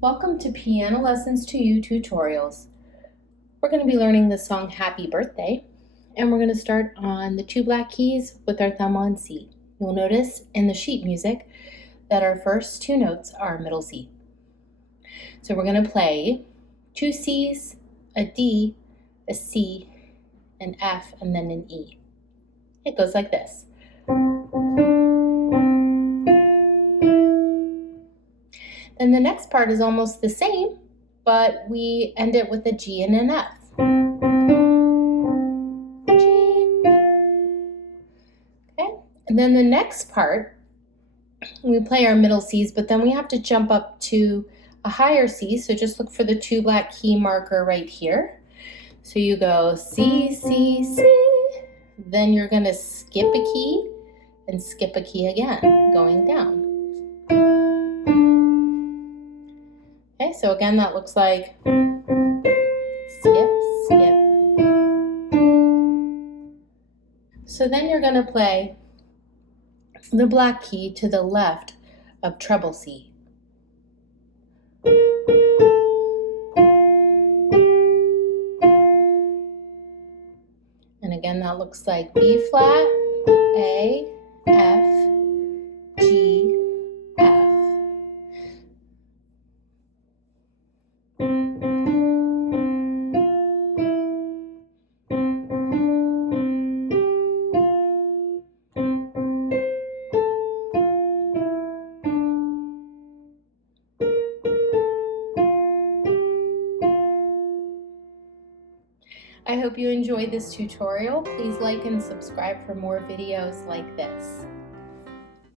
Welcome to Piano Lessons to You tutorials. We're going to be learning the song Happy Birthday, and we're going to start on the two black keys with our thumb on C. You'll notice in the sheet music that our first two notes are middle C. So we're going to play two C's, a D, a C, an F, and then an E. It goes like this. Then the next part is almost the same, but we end it with a G and an F. G. Okay, and then the next part, we play our middle C's, but then we have to jump up to a higher C, so just look for the two black key marker right here. So you go C, C, C, then you're going to skip a key and skip a key again, going down. Okay, so again, that looks like skip, skip. So then you're going to play the black key to the left of treble C. And again, that looks like B flat, A, F, G, F. I hope you enjoyed this tutorial. Please like and subscribe for more videos like this.